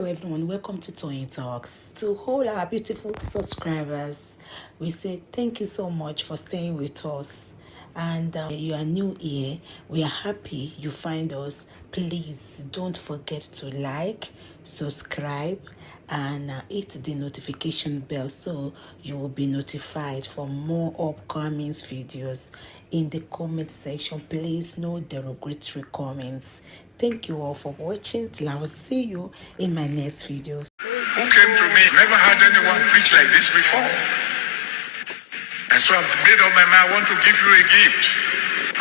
Hello everyone, welcome to Toyeen Talks. To all our beautiful subscribers, we say thank you so much for staying with us. And you are new here, we are happy you find us. Please don't forget to like, subscribe, and hit the notification bell so you will be notified for more upcoming videos. In the comment section, please no derogatory comments. Thank you all for watching. Till I will see you in my next videos. Who came to me, never had anyone preach like this before. And so I've made up my mind, I want to give you a gift.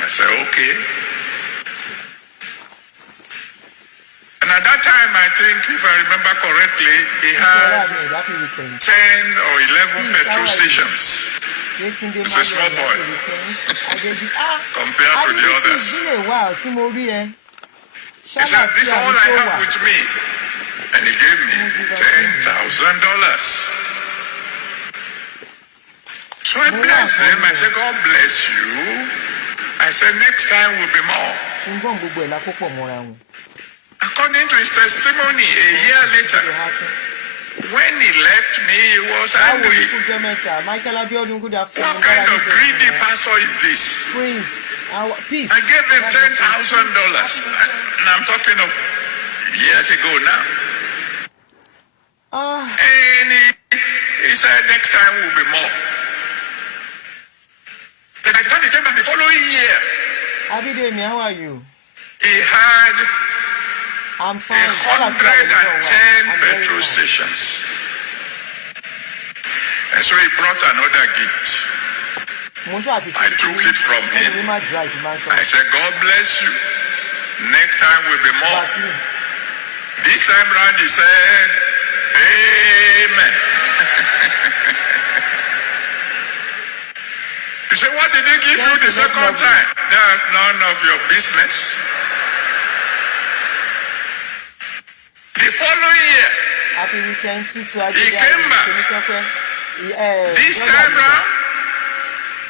I said, okay. And at that time, I think, if I remember correctly, he had 10 or 11 petrol stations. It's a small boy compared to the others. He said, this is all I have with me. And he gave me $10,000. So I blessed him. I said, God bless you. I said, next time will be more. According to his testimony, a year later, when he left me, he was angry. What kind of greedy pastor is this? I gave him $10,000. And I'm talking of years ago now. And he said next time will be more. Then by the time he came back the following year, Abidemi, how are you? He had I'm fine. 110 petrol stations. And so he brought another gift. I took it from him. I said, God bless you. Next time will be more. This time round he said, Amen. You say, what did he give you the second time? That's none of your business. The following year, he came back. This time round,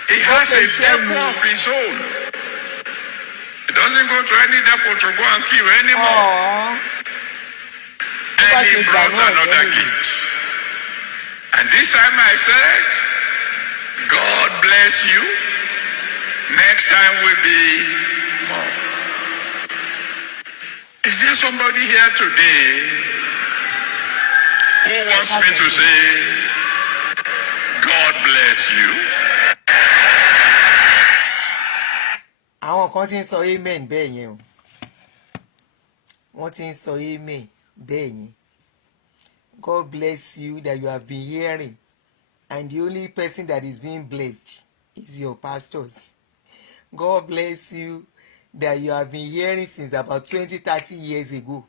he has a depot of his own. He doesn't go to any depot to go and kill anymore. And he brought another gift. And this time I said, God bless you. Next time will be more. Is there somebody here today who wants me to say, God bless you? Àwọn kan ti ń sọ amen bẹ́ẹ̀ yẹn o. Wọ́n ti ń sọ amen bẹ́ẹ̀ yẹn. God bless you that you have been hearing, and the only person that is being blessed is your pastors. God bless you that you have been hearing since about 20-30 years ago.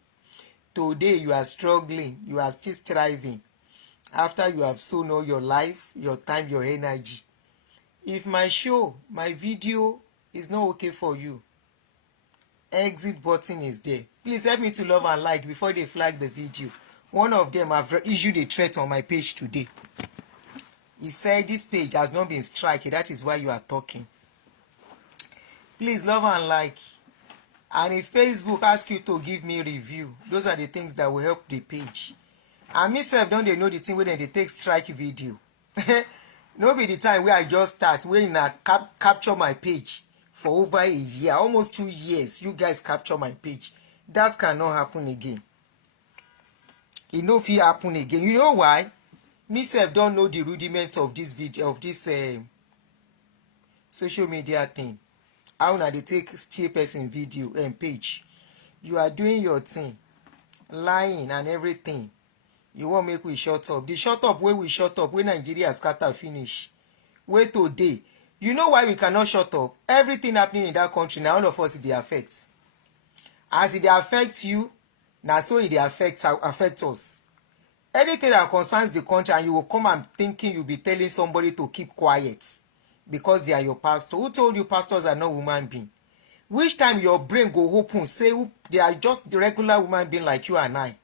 Today you are struggling, you are still striving after you have sown all your life, your time, your energy. If my show, my video is not okay for you, exit button is there. Please help me to love and like before they flag the video. One of them have issued a threat on my page today. He said this page has not been struck. That is why you are talking. Please love and like. And if Facebook asks you to give me review, those are the things that will help the page. And myself, don't they know the thing when they take strike video? No be the time where I just start when I capture my page for over a year, almost 2 years. You guys capture my page. That cannot happen again. It no fit happen again. You know why? Myself don't know the rudiments of this video, of this social media thing. How na they take steal person video and page. You are doing your thing, lying and everything. You want make we shut up. The shut up where we shut up, when Nigeria scatter finish. Wait today. You know why we cannot shut up? Everything happening in that country, now all of us it affects. As it affects you, now so it affects us. Anything that concerns the country, and you will come and thinking you'll be telling somebody to keep quiet because they are your pastor. Who told you pastors are not human beings? Which time your brain go open, say they are just the regular human being like you and I.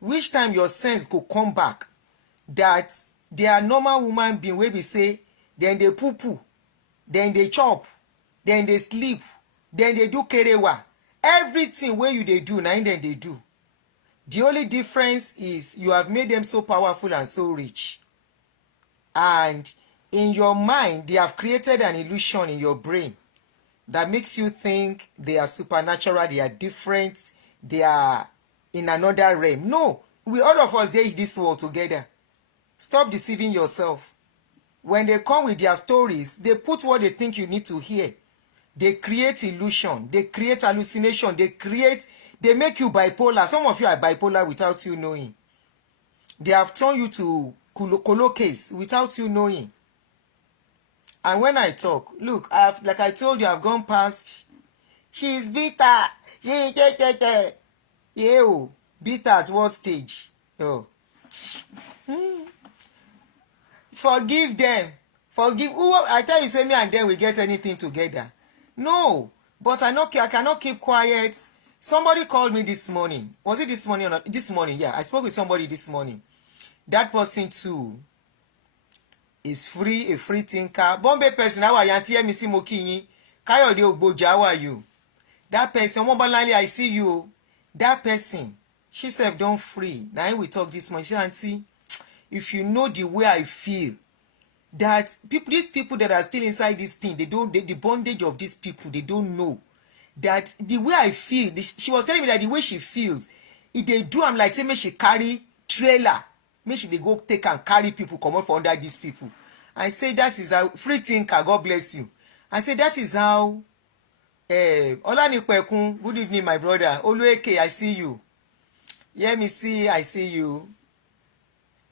Which time your sense go come back that they are normal human being where we say, then they poo-poo, then they chop, then they sleep, then they do kerewa. Everything where you they do, now then they do. The only difference is you have made them so powerful and so rich. And in your mind, they have created an illusion in your brain that makes you think they are supernatural, they are different, they are in another realm. No, we all of us, they in this world together. Stop deceiving yourself. When they come with their stories, they put what they think you need to hear. They create illusion, they create hallucination, they make you bipolar. Some of you are bipolar without you knowing. They have turned you to collocates without you knowing. And when I talk, look, like I told you, I've gone past. She's bitter. Yeah. Bitter at what stage? Oh. Forgive them. Forgive. Who I tell you, say me and them we get anything together. No. But I cannot keep quiet. Somebody called me this morning. Was it this morning or not? This morning, yeah. I spoke with somebody this morning. That person too is free, a free thinker. Bombay person, how are you? Aunty, me see Mokinyi. Kayode Ogboja, how are you? That person, Mobalali, I see you. That person, she said, don't free. Now we talk this much. Aunty, if you know the way I feel, that these people that are still inside this thing, the bondage of these people, they don't know that the way I feel. She was telling me that the way she feels, if they do, I'm like, say, me she carry trailer. Make sure they go take and carry people, come out from under these people. I say that is how free thinker, God bless you. I say that is how Olanipekun, good evening, my brother. Olueke, I see you. Yeah, me see, I see you.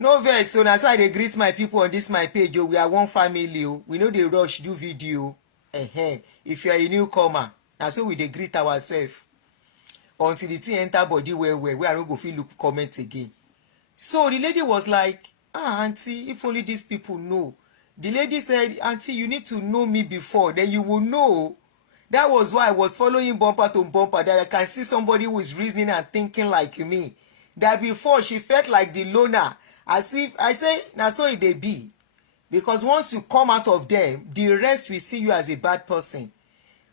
No vex, so that's why they greet my people on this my page. Oh, we are one family. Oh. We know they rush, do video. If you are a newcomer, that's how we they greet ourselves. Until the thing enter body where we are not going to look comment again. So the lady was like, Auntie, if only these people know. The lady said, Auntie, you need to know me before, then you will know. That was why I was following bumper to bumper, that I can see somebody who is reasoning and thinking like me. That before she felt like the loner, as if, I say, now so it they be. Because once you come out of them, the rest will see you as a bad person.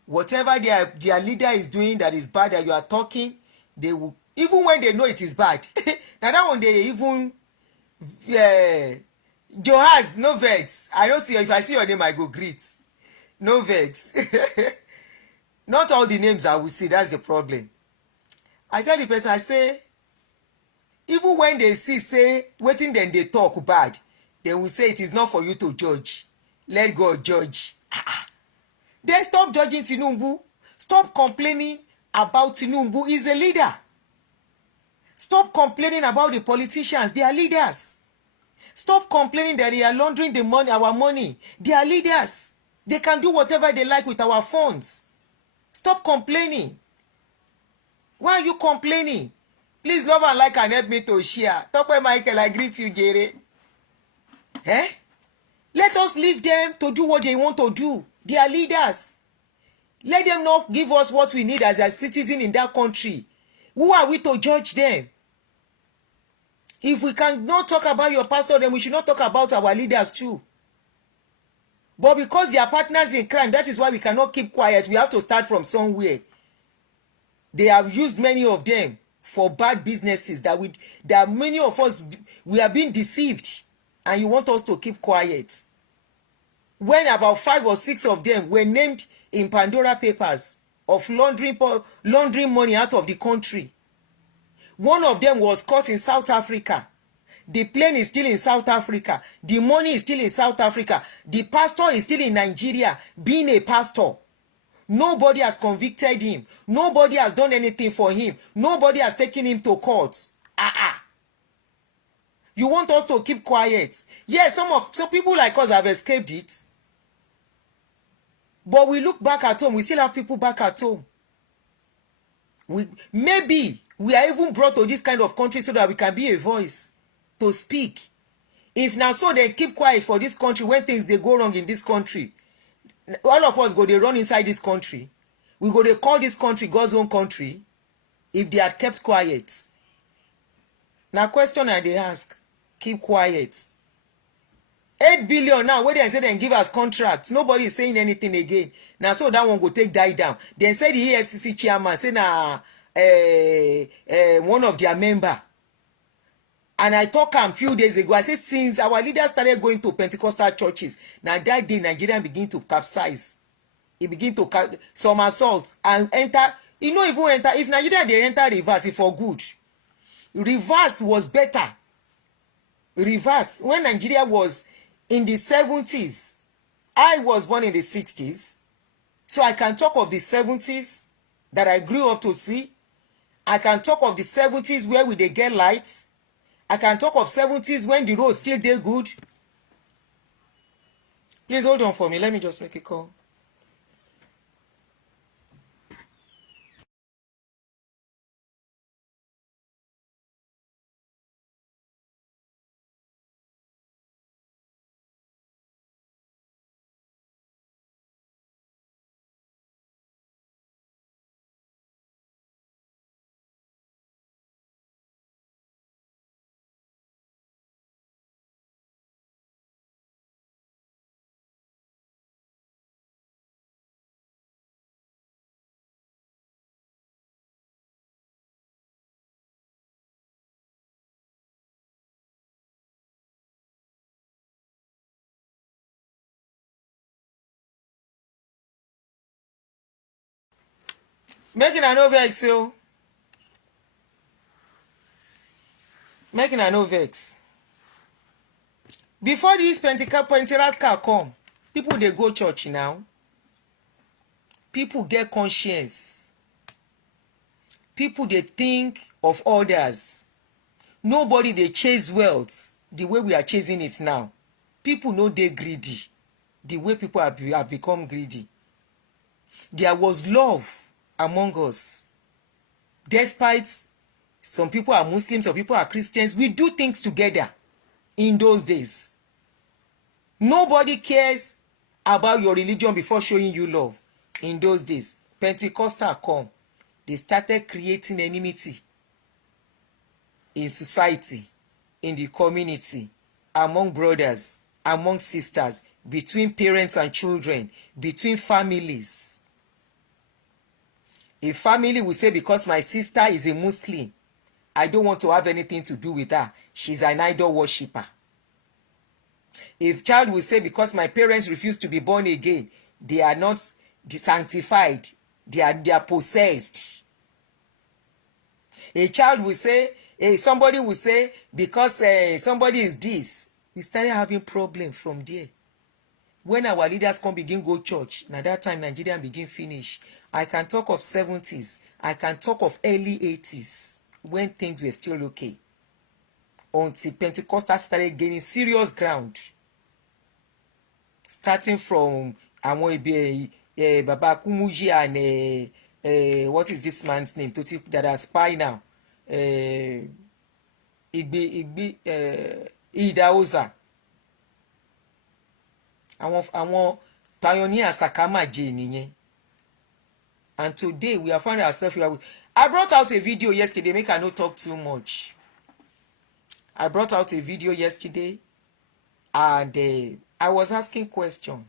Whatever their leader is doing that is bad, that you are talking, they will, even when they know it is bad. Now that one they even Johaz, no vex. I don't see, if I see your name, I go greet. No vex. Not all the names I will see, that's the problem. I tell the person, I say, even when they see, say, waiting then they talk bad, they will say it is not for you to judge. Let God judge. Then stop judging Tinubu. Stop complaining about Tinubu. He's a leader. Stop complaining about the politicians. They are leaders. Stop complaining that they are laundering the money, our money. They are leaders. They can do whatever they like with our funds. Stop complaining. Why are you complaining? Please love and like and help me to share. Talk by Michael, I greet you, Gere. Let us leave them to do what they want to do. They are leaders. Let them not give us what we need as a citizen in that country. Who are we to judge them? If we cannot talk about your pastor, then we should not talk about our leaders too. But because they are partners in crime, that is why we cannot keep quiet. We have to start from somewhere. They have used many of them for bad businesses that many of us, we are being deceived. And you want us to keep quiet. When about 5 or 6 of them were named in Pandora Papers of laundering money out of the country. One of them was caught in South Africa. The plane is still in South Africa. The money is still in South Africa. The pastor is still in Nigeria being a pastor. Nobody has convicted him. Nobody has done anything for him. Nobody has taken him to court. You want us to keep quiet. Yes, some people like us have escaped it. But we look back at home. We still have people back at home. Maybe we are even brought to this kind of country so that we can be a voice to speak. If now so they keep quiet for this country when things they go wrong in this country, all of us go they run inside this country. We go they call this country God's own country if they had kept quiet. Now question I they ask, keep quiet. 8 billion now, where they say they give us contracts. Nobody is saying anything again. Now so that one go die down. Then say the EFCC chairman say one of their member. And I talked a few days ago. I said, since our leaders started going to Pentecostal churches, now that day Nigeria begin to capsize. It begin to somersault and enter. You know, even enter. If Nigeria they enter reverse, it for good. Reverse was better. Reverse. When Nigeria was in the 70s, I was born in the 60s. So I can talk of the 70s that I grew up to see. I can talk of the 70s where we they get lights. I can talk of 70s when the road still did good. Please hold on for me. Let me just make a call. Making an vex, yo. Making an vex. Before these Pentecostal come, people they go church now. People get conscience. People they think of others. Nobody they chase wealth the way we are chasing it now. People know they greedy. The way people have become greedy. There was love among us. Despite some people are Muslims, some people are Christians, we do things together in those days. Nobody cares about your religion before showing you love. In those days, Pentecostal come. They started creating enmity in society, in the community, among brothers, among sisters, between parents and children, between families. A family will say, because my sister is a Muslim, I don't want to have anything to do with her. She's an idol worshipper. A child will say, because my parents refuse to be born again, they are not sanctified. They are possessed. A child will say, somebody will say, because somebody is this. We started having problems from there. When our leaders come begin go church, now that time Nigeria begin finish. I can talk of 70s. I can talk of early 80s when things were still okay. Until Pentecostal started gaining serious ground. Starting from Baba Kumuji and what is this man's name? That are spy now. Idaoza. Àwọn pioneer Sakama J. And today we are finding ourselves here. I brought out a video yesterday. Make I not talk too much. I brought out a video yesterday, and I was asking questions.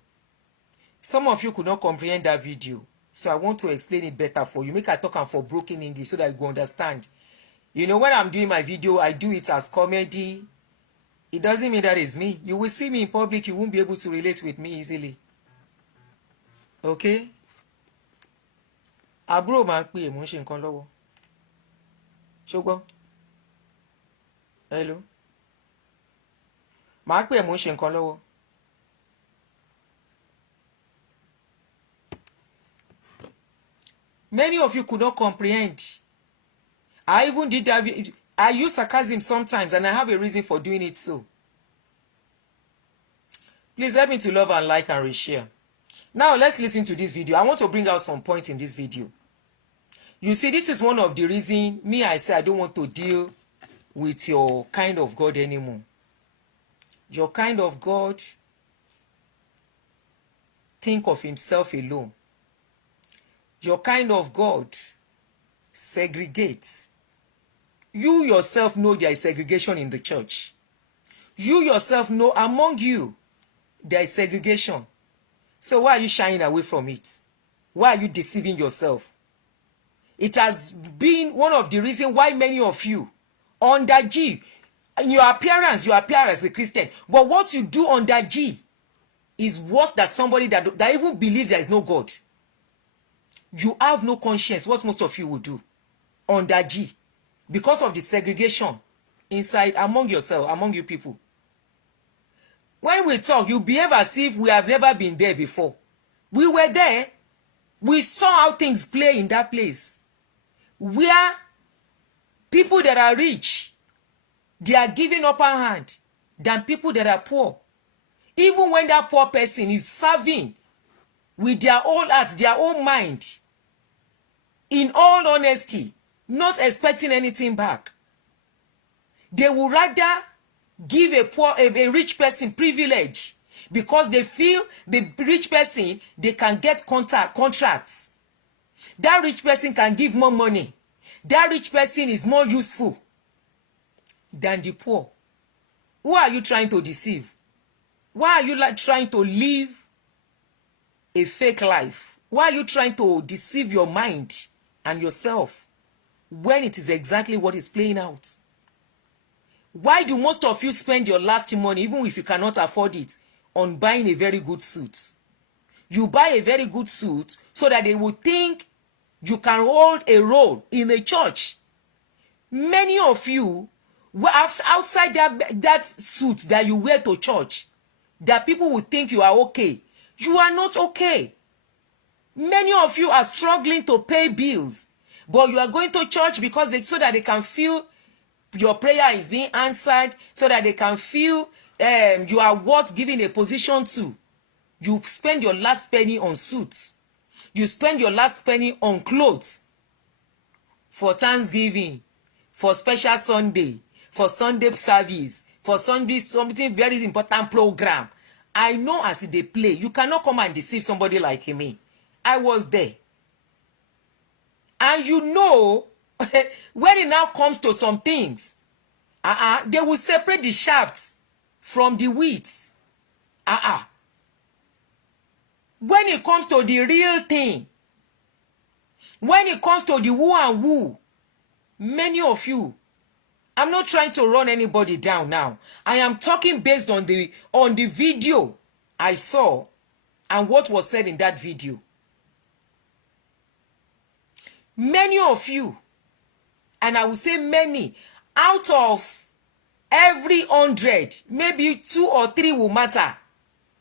Some of you could not comprehend that video, so I want to explain it better for you. Make I talk for broken English so that you go understand. You know, when I'm doing my video, I do it as comedy. It doesn't mean that it's me. You will see me in public, you won't be able to relate with me easily. Okay? Àbúrò máa pè mo ṣe nǹkan lọ́wọ́. Ṣógbọ́n? Hello? Máa pè mo ṣe nǹkan lọ́wọ́. Many of you could not comprehend. I even did that. I use sarcasm sometimes, and I have a reason for doing it so. Please help me to love and like and reshare. Now let's listen to this video. I want to bring out some points in this video. You see, this is one of the reasons I say I don't want to deal with your kind of God anymore. Your kind of God think of himself alone. Your kind of God segregates. You yourself know there is segregation in the church. You yourself know among you there is segregation. So why are you shying away from it? Why are you deceiving yourself? It has been one of the reasons why many of you under G, in your appearance, you appear as a Christian. But what you do under G is worse than somebody that even believes there is no God. You have no conscience, what most of you will do under G, because of the segregation inside among yourself, among you people. When we talk, you behave as if we have never been there before. We were there. We saw how things play in that place. Where people that are rich, they are giving upper hand than people that are poor. Even when that poor person is serving with their own heart, their own mind, in all honesty, not expecting anything back, they would rather give a rich person privilege because they feel the rich person, they can get contracts. That rich person can give more money. That rich person is more useful than the poor. Who are you trying to deceive? Why are you trying to live a fake life? Why are you trying to deceive your mind and yourself when it is exactly what is playing out? Why do most of you spend your last money, even if you cannot afford it, on buying a very good suit? You buy a very good suit so that they will think you can hold a role in a church. Many of you, outside that suit that you wear to church, that people will think you are okay. You are not okay. Many of you are struggling to pay bills, but you are going to church because so that they can feel your prayer is being answered, so that they can feel you are worth giving a position to. You spend your last penny on suits. You spend your last penny on clothes for Thanksgiving, for special Sunday, for Sunday service, for Sunday something very important program. I know as they play, you cannot come and deceive somebody like me. I was there. And you know, when it now comes to some things, they will separate the shafts from the wheats. When it comes to the real thing, when it comes to the who and who, many of you, I'm not trying to run anybody down now. I am talking based on the video I saw and what was said in that video. Many of you, and I will say many, out of every 100, maybe 2 or 3 will matter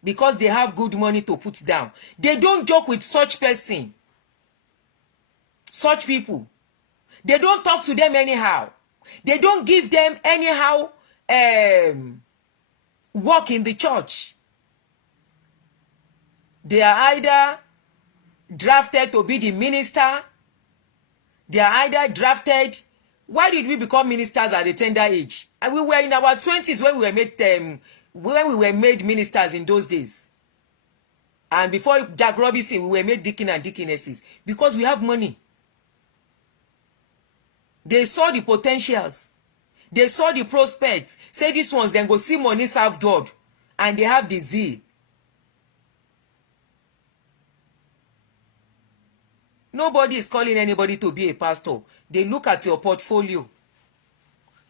because they have good money to put down. They don't joke with such person, such people. They don't talk to them anyhow. They don't give them anyhow work in the church. They are either drafted to be the minister. They are either drafted. Why did we become ministers at a tender age? And we were in our 20s when we were made ministers in those days. And before Jack Robinson, we were made deacon and deaconesses because we have money. They saw the potentials. They saw the prospects. Say these ones, then go see money serve God. And they have the zeal. Nobody is calling anybody to be a pastor. They look at your portfolio.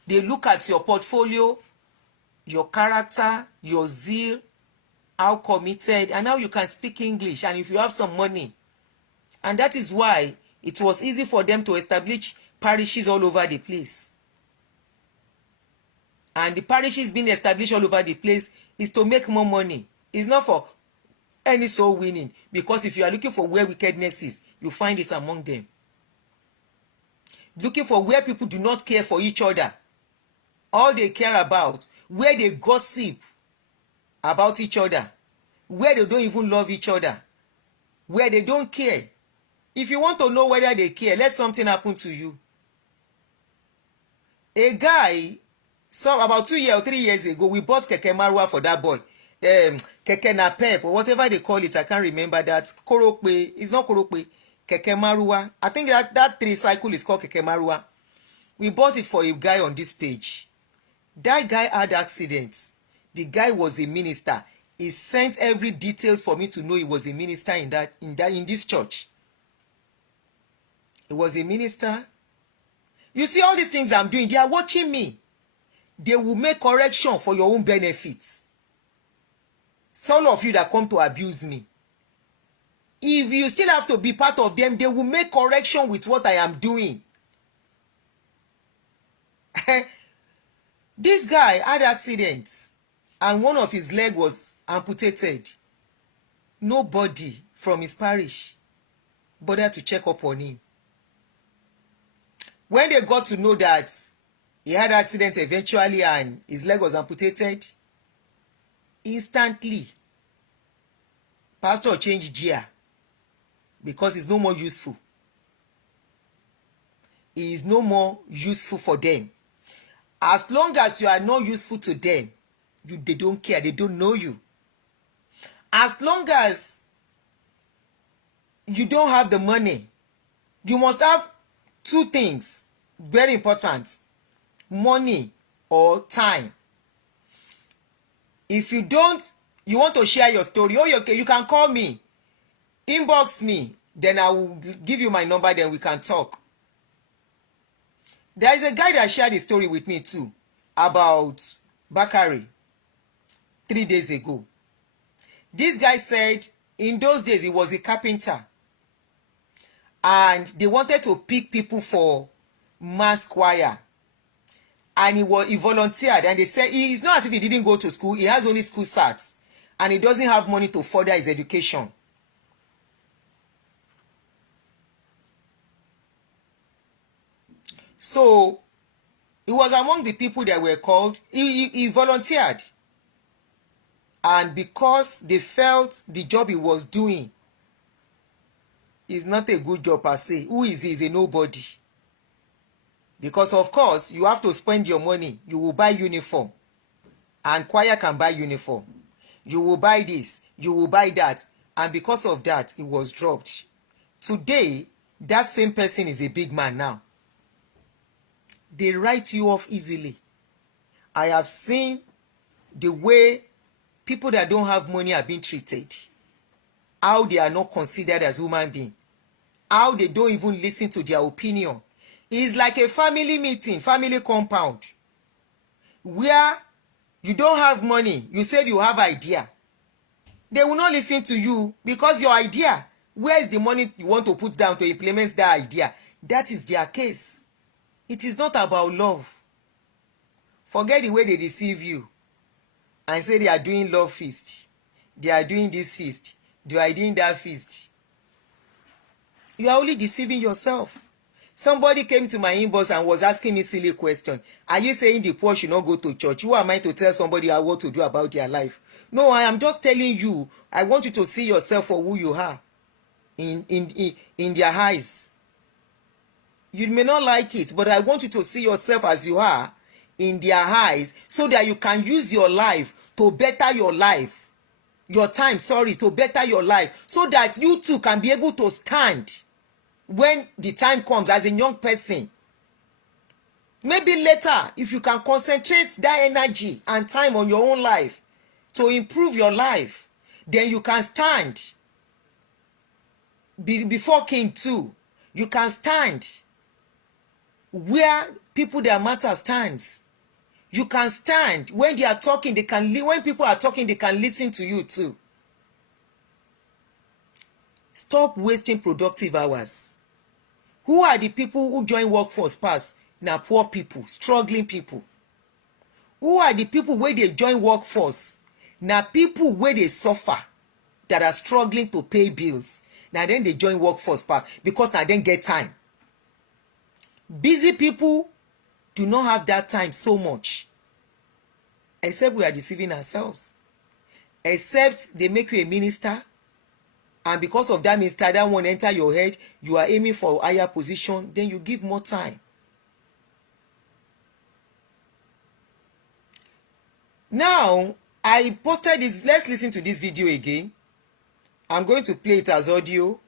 They look at your portfolio, your character, your zeal, how committed, and how you can speak English, and if you have some money. And that is why it was easy for them to establish parishes all over the place. And the parishes being established all over the place is to make more money. It's not for any soul winning. Because if you are looking for where wickedness is, you find it among them. Looking for where people do not care for each other. All they care about, where they gossip about each other, where they don't even love each other, where they don't care. If you want to know whether they care, let something happen to you. A guy, about 2 years or 3 years ago, we bought Keke Marwa for that boy. Keke Napep, or whatever they call it, I can't remember that. Korokwe, it's not Korokwe. Keke Marwa. I think that 3-cycle is called Keke Marwa. We bought it for a guy on this page. That guy had accidents. The guy was a minister. He sent every details for me to know he was a minister in this church. He was a minister. You see all these things I'm doing, they are watching me. They will make correction for your own benefits. Some of you that come to abuse me, if you still have to be part of them, they will make correction with what I am doing. This guy had accidents and one of his leg was amputated. Nobody from his parish bothered to check up on him. When they got to know that he had accident eventually and his leg was amputated, instantly, pastor changed gear because he's no more useful. He is no more useful for them. As long as you are not useful to them, they don't care. They don't know you. As long as you don't have the money, you must have two things, very important: money or time. If you don't, you want to share your story, oh, okay, you can call me, inbox me, then I will give you my number, then we can talk. There is a guy that shared a story with me too about Bakari 3 days ago. This guy said in those days he was a carpenter and they wanted to pick people for mass choir, and he volunteered, and they said it's not as if he didn't go to school. He has only school certs and he doesn't have money to further his education. So he was among the people that were called. He volunteered, and because they felt the job he was doing is not a good job per se. Who is he? He's a nobody. Because of course you have to spend your money. You will buy uniform, and choir can buy uniform. You will buy this, you will buy that, and because of that it was dropped. Today that same person is a big man now. They write you off easily. I have seen the way people that don't have money are being treated, how they are not considered as human beings, how they don't even listen to their opinion. It's like a family meeting, family compound, where you don't have money. You said you have idea. They will not listen to you because your idea, where is the money you want to put down to implement that idea? That is their case. It is not about love. Forget the way they deceive you and say they are doing love feast. They are doing this feast. They are doing that feast. You are only deceiving yourself. Somebody came to my inbox and was asking me silly question. Are you saying the poor should not go to church? Who am I to tell somebody what to do about their life? No, I am just telling you. I want you to see yourself for who you are in their eyes. You may not like it, but I want you to see yourself as you are in their eyes so that you can use your life to better your life. Your time, to better your life so that you too can be able to stand when the time comes as a young person. Maybe later, if you can concentrate that energy and time on your own life to improve your life, then you can stand before King 2. You can stand where people that matter stands. You can stand when they are talking. When people are talking, they can listen to you too. Stop wasting productive hours. Who are the people who join workforce pass? Now poor people, struggling people. Who are the people where they join workforce? Now people where they suffer, that are struggling to pay bills. Now then they join workforce pass because now then get time. Busy people do not have that time so much. Except we are deceiving ourselves. Except they make you a minister, and because of that minister, that won't enter your head, you are aiming for a higher position, then you give more time. Now, I posted this. Let's listen to this video again. I'm going to play it as audio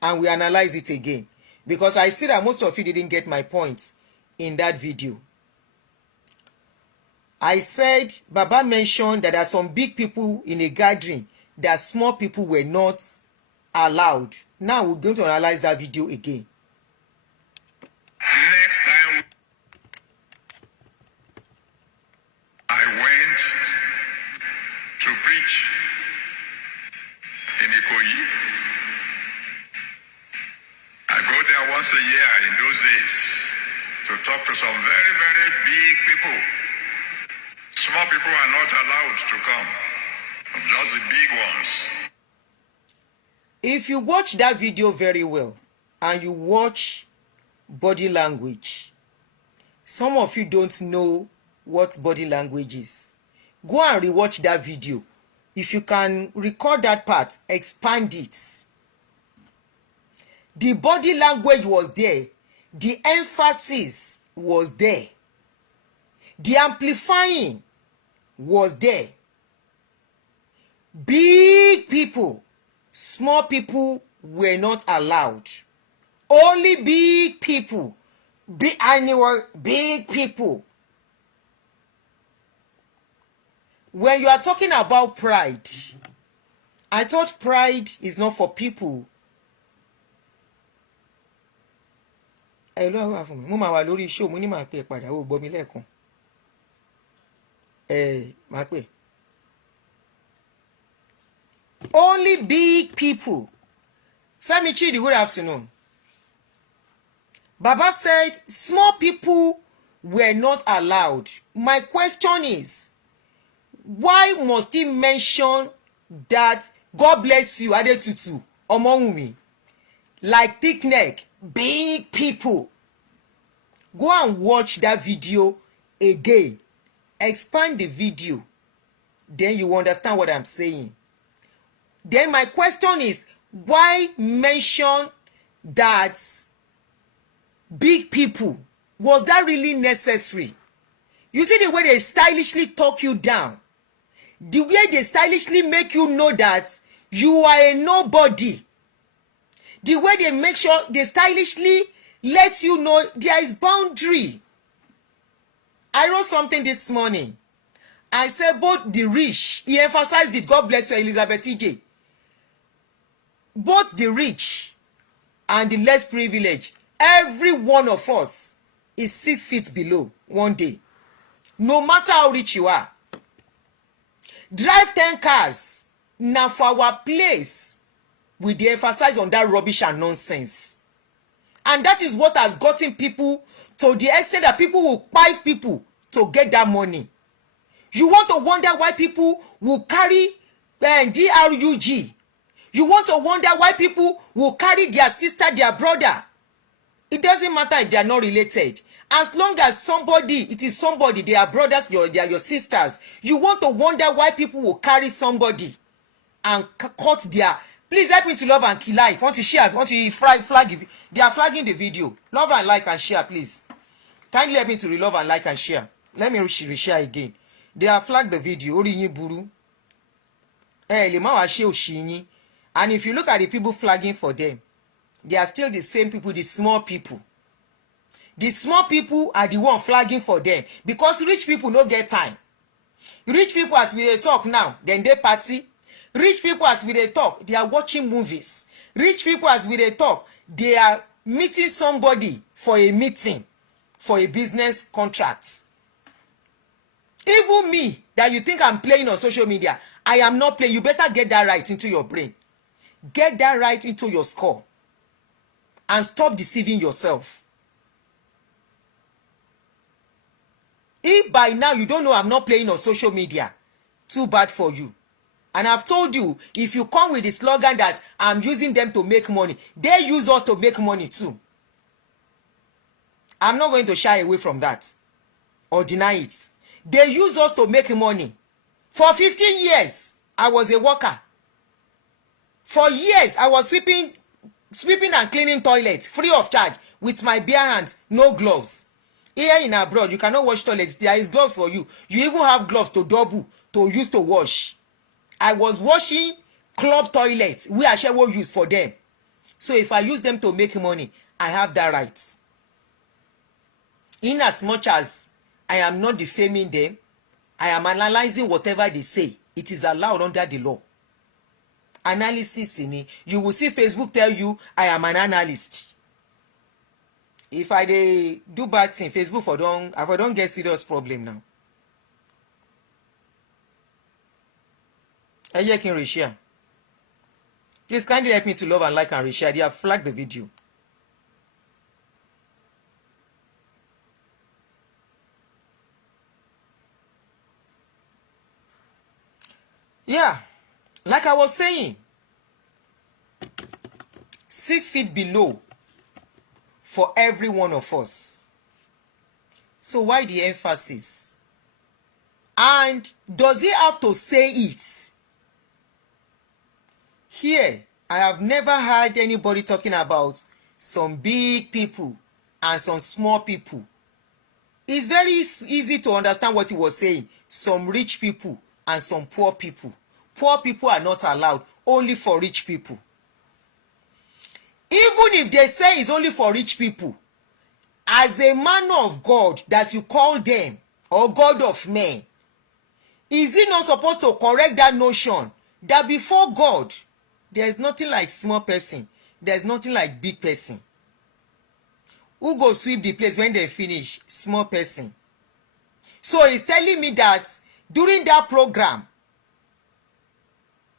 and we analyze it again, because I see that most of you didn't get my points in that video. I said Baba mentioned that there are some big people in a gathering that small people were not allowed. Now we're going to analyze that video again. place to talk to some very, very big people. Small people are not allowed to come, just the big ones. If you watch that video very well and you watch body language, some of you don't know what body language is. Go and rewatch that video. If you can record that part, expand it. The body language was there. The emphasis was there. The amplifying was there. Big people, small people were not allowed. Only big people. Big people. When you are talking about pride, I thought pride is not for people. Mo máa wà lórí show mo ní máa pè padà ó gbọ́ mi lẹ́ẹ̀kan. Máa pè. Only big people. Femi Chidi, good afternoon. Baba said small people were not allowed. My question is, why must he mention that God bless you, Adetutu, Omowumi? Like thick neck, big people. Go and watch that video again. Expand the video. Then you understand what I'm saying. Then my question is, why mention that big people? Was that really necessary? You see the way they stylishly talk you down. The way they stylishly make you know that you are a nobody. The way they make sure they stylishly let you know there is boundary. I wrote something this morning. I said both the rich, he emphasized it, God bless you, Elizabeth EJ. Both the rich and the less privileged, every one of us is 6 feet below one day. No matter how rich you are. Drive 10 cars. Now for our place, we dey emphasize on that rubbish and nonsense. And that is what has gotten people to the extent that people will buy people to get that money. You want to wonder why people will carry DRUG. You want to wonder why people will carry their sister, their brother. It doesn't matter if they are not related. As long as somebody, it is somebody, they are brothers, they are your sisters. You want to wonder why people will carry somebody and cut their... Please help me to love and like. Want to share? Want to flag? They are flagging the video. Love and like and share, please. Kindly help me to love and like and share. Let me reshare again. They have flagged the video. And if you look at the people flagging for them, they are still the same people, the small people. The small people are the one flagging for them because rich people no get time. Rich people, as we talk now, then they party. Rich people, as we talk, they are watching movies. Rich people, as we talk, they are meeting somebody for a meeting, for a business contract. Even me, that you think I'm playing on social media, I am not playing. You better get that right into your brain. Get that right into your skull. And stop deceiving yourself. If by now you don't know I'm not playing on social media, too bad for you. And I've told you, if you come with the slogan that I'm using them to make money, they use us to make money too. I'm not going to shy away from that or deny it. They use us to make money. For 15 years, I was a worker. For years, I was sweeping and cleaning toilets free of charge with my bare hands, no gloves. Here in abroad, you cannot wash toilets. There is gloves for you. You even have gloves to double, to use to wash. I was washing club toilets. We are will use for them. So if I use them to make money, I have that right. In as much as I am not defaming them, I am analyzing whatever they say. It is allowed under the law. Analysis in it. You will see Facebook tell you I am an analyst. If I do bad thing, Facebook if I don't get serious problem now. I can reshare. Please kindly help me to love and like and reshare. They have flagged the video. Yeah, like I was saying, 6 feet below for every one of us. So why the emphasis? And does he have to say it? Here, I have never heard anybody talking about some big people and some small people. It's very easy to understand what he was saying. Some rich people and some poor people. Poor people are not allowed, only for rich people. Even if they say it's only for rich people, as a man of God that you call them, or God of men, is he not supposed to correct that notion that before God, there's nothing like small person, there's nothing like big person? Who go sweep the place when they finish? Small person. So he's telling me that during that program,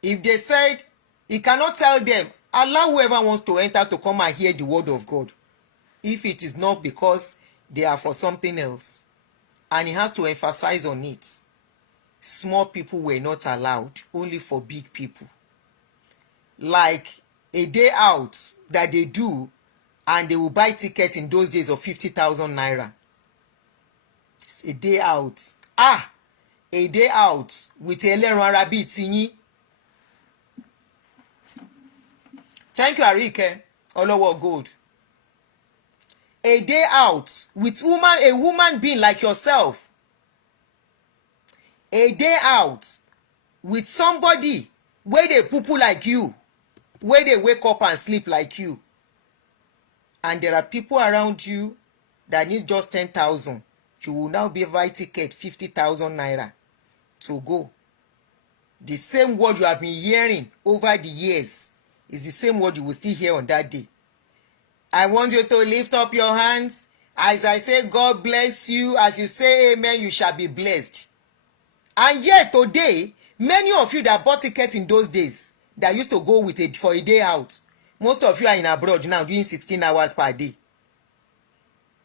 if they said he cannot tell them, allow whoever wants to enter to come and hear the word of God, if it is not because they are for something else. And he has to emphasize on it. Small people were not allowed, only for big people. Like a day out that they do, and they will buy tickets in those days of 50,000 naira. It's a day out. A day out with Eleron Arabi Tinyi. Thank you, Arike. Olowo Gold. A day out with a woman being like yourself. A day out with somebody where they poo-poo like you, where they wake up and sleep like you. And there are people around you that need just 10,000. You will now be buy ticket 50,000 naira to go. The same word you have been hearing over the years is the same word you will still hear on that day. I want you to lift up your hands. As I say, God bless you. As you say amen, you shall be blessed. And yet today, many of you that bought tickets in those days, that used to go with it for a day out, most of you are in abroad now doing 16 hours per day.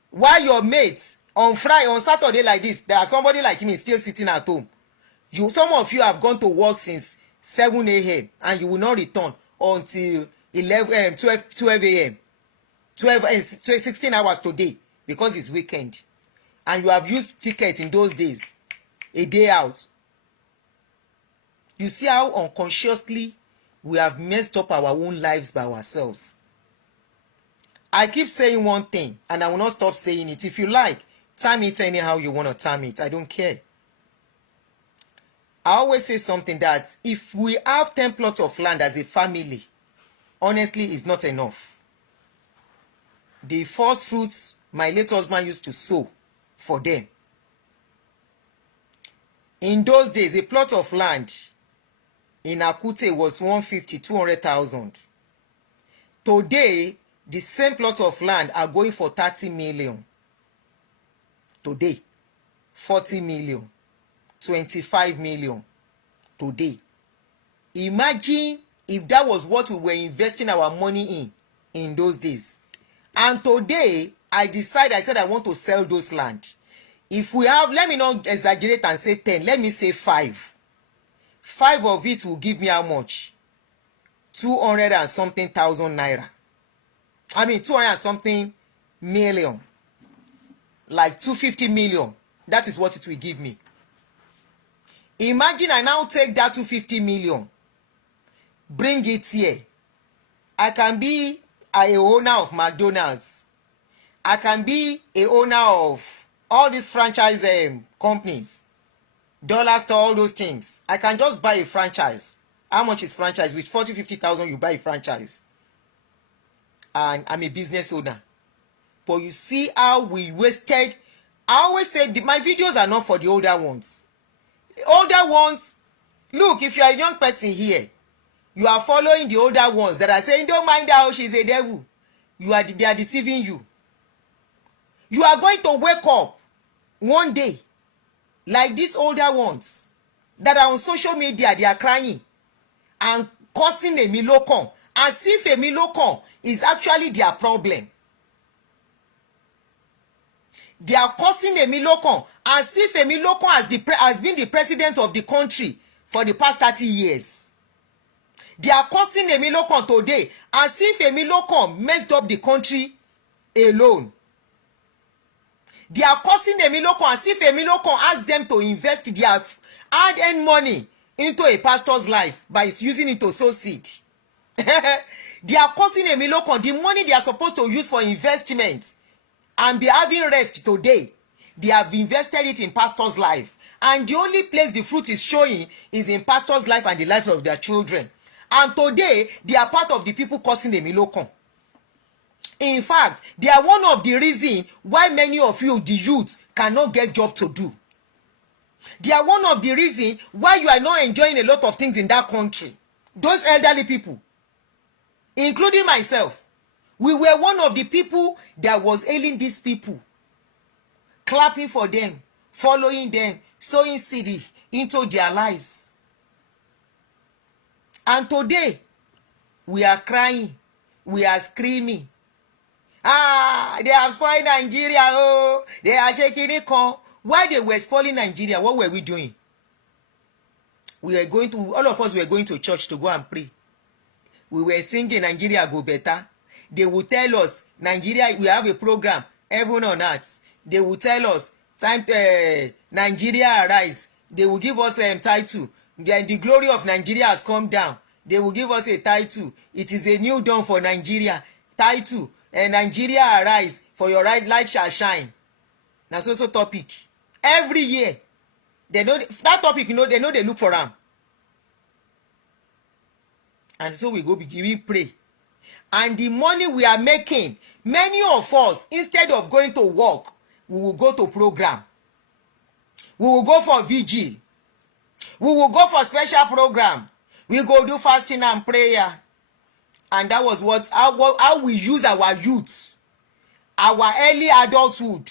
While your mates on Saturday like this, there are somebody like me still sitting at home. Some of you have gone to work since 7 a.m. and you will not return until 12 a.m. 16 hours today because it's weekend. And you have used tickets in those days, a day out. You see how unconsciously we have messed up our own lives by ourselves. I keep saying one thing and I will not stop saying it. If you like, time it anyhow you want to time it. I don't care. I always say something that if we have 10 plots of land as a family, honestly, it's not enough. The first fruits my late husband used to sow for them. In those days, a plot of land in Akute was 150, 200,000. Today, the same plot of land are going for 30 million. Today, 40 million, 25 million. Today. Imagine if that was what we were investing our money in those days. And today, I said I want to sell those land. If we have, let me not exaggerate and say 10, let me say 5. 5 of it will give me how much? 200 and something thousand naira. 200 and something million. Like 250 million. That is what it will give me. Imagine I now take that 250 million. Bring it here. I can be a owner of McDonald's. I can be a owner of all these franchise companies. Dollar store, all those things. I can just buy a franchise. How much is franchise? With 40, 50,000, you buy a franchise. And I'm a business owner. But you see how we wasted. I always say my videos are not for the older ones. The older ones, look, if you are a young person here, you are following the older ones that are saying, don't mind her, she's a devil. They are deceiving you. You are going to wake up one day like these older ones that are on social media. They are crying and causing a milocon as if a milocon is actually their problem. They are causing a milocon as if a milocon has been the president of the country for the past 30 years. They are cursing Emilokon today as if Emilokon messed up the country alone. They are cursing Emilokon as if Emilokon asked them to invest their hard-earned money into a pastor's life by using it to sow seed. They are cursing Emilokon the money they are supposed to use for investment and be having rest today. They have invested it in pastor's life. And the only place the fruit is showing is in pastor's life and the life of their children. And today, they are part of the people causing the Emilokon. In fact, they are one of the reasons why many of you, the youth, cannot get job to do. They are one of the reasons why you are not enjoying a lot of things in that country. Those elderly people, including myself, we were one of the people that was hailing these people, clapping for them, following them, sowing seed into their lives. And today, we are crying, we are screaming. They have spoiled Nigeria, oh, they are shaking it. While they were spoiling Nigeria, what were we doing? We were going to, all of us were going to church to go and pray. We were singing Nigeria go better. They would tell us, Nigeria, we have a program, heaven on earth. They would tell us, time Nigeria arise. They will give us a title. Then the glory of Nigeria has come down. They will give us a title. It is a new dawn for Nigeria. Title, Nigeria arise, for your right light shall shine. That's also topic. Every year, they know that topic. They know they look for them. And so we go begin pray. And the money we are making, many of us, instead of going to work, we will go to program. We will go for vigil. We will go for special program. We go do fasting and prayer. And that was how we use our youth, our early adulthood.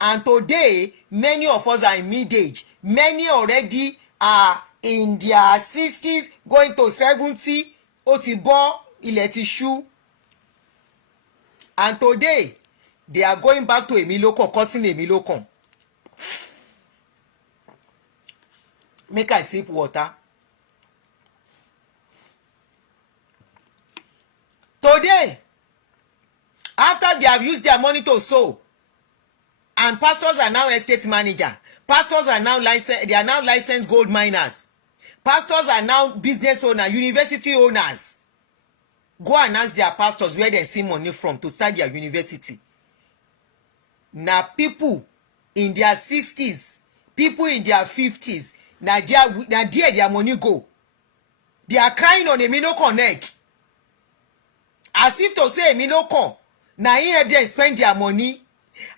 And today, many of us are in mid-age. Many already are in their 60s, going to 70. Otibo, ilẹ̀ ti ṣú. And today, they are going back to Emilokon, causing Emilokon. Make I sip water. Today, after they have used their money to sow, and pastors are now estate manager, pastors are now licensed gold miners, pastors are now business owners, university owners. Go and ask their pastors where they see money from to start their university. Now people in their 60s, people in their 50s, now their money go. They are crying on Emilokon neck. As if to say Emilokon, now he help them spend their money.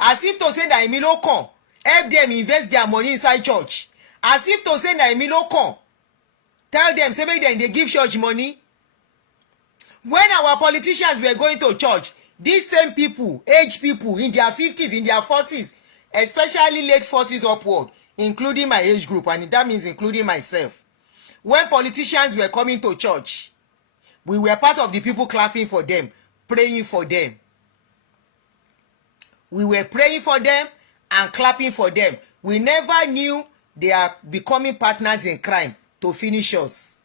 As if to say that Emilokon help them invest their money inside church. As if to say that Emilokon tell them, say make them they give church money. When our politicians were going to church, these same people, age people in their 50s, in their 40s, especially late 40s upward, including my age group, and that means including myself. When politicians were coming to church, we were part of the people clapping for them, praying for them. We were praying for them and clapping for them. We never knew they are becoming partners in crime to finish us.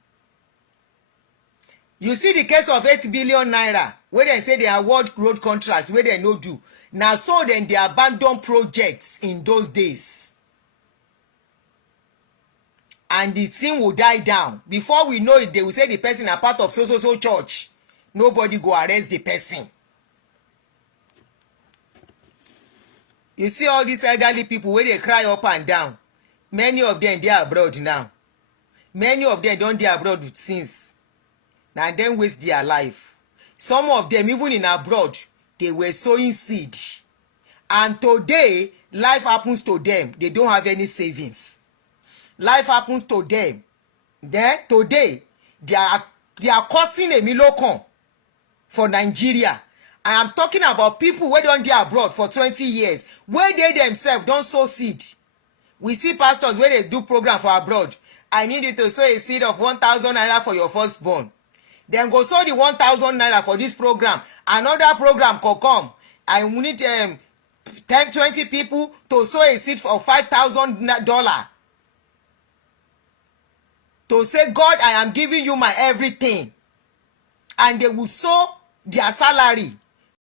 You see the case of 8 billion naira, where they say they award road contracts, where they no do. Now so then they abandon projects in those days. And the thing will die down. Before we know it, they will say the person are part of so church. Nobody go arrest the person. You see all these elderly people where they cry up and down. Many of them, they are abroad now. Many of them don't dey abroad since. Now then waste their life. Some of them, even in abroad, they were sowing seed. And today, life happens to them. They don't have any savings. Life happens to them. Then, today, they are causing Emilokon for Nigeria. I am talking about people who don't dey abroad for 20 years, where they themselves don't sow seed. We see pastors where they do program for abroad. I need you to sow a seed of 1,000 naira for your firstborn. Then go sow the 1,000 naira for this program. Another program could come. I need 10, 20 people to sow a seed for $5,000. to say, God, I am giving you my everything. And they will sow their salary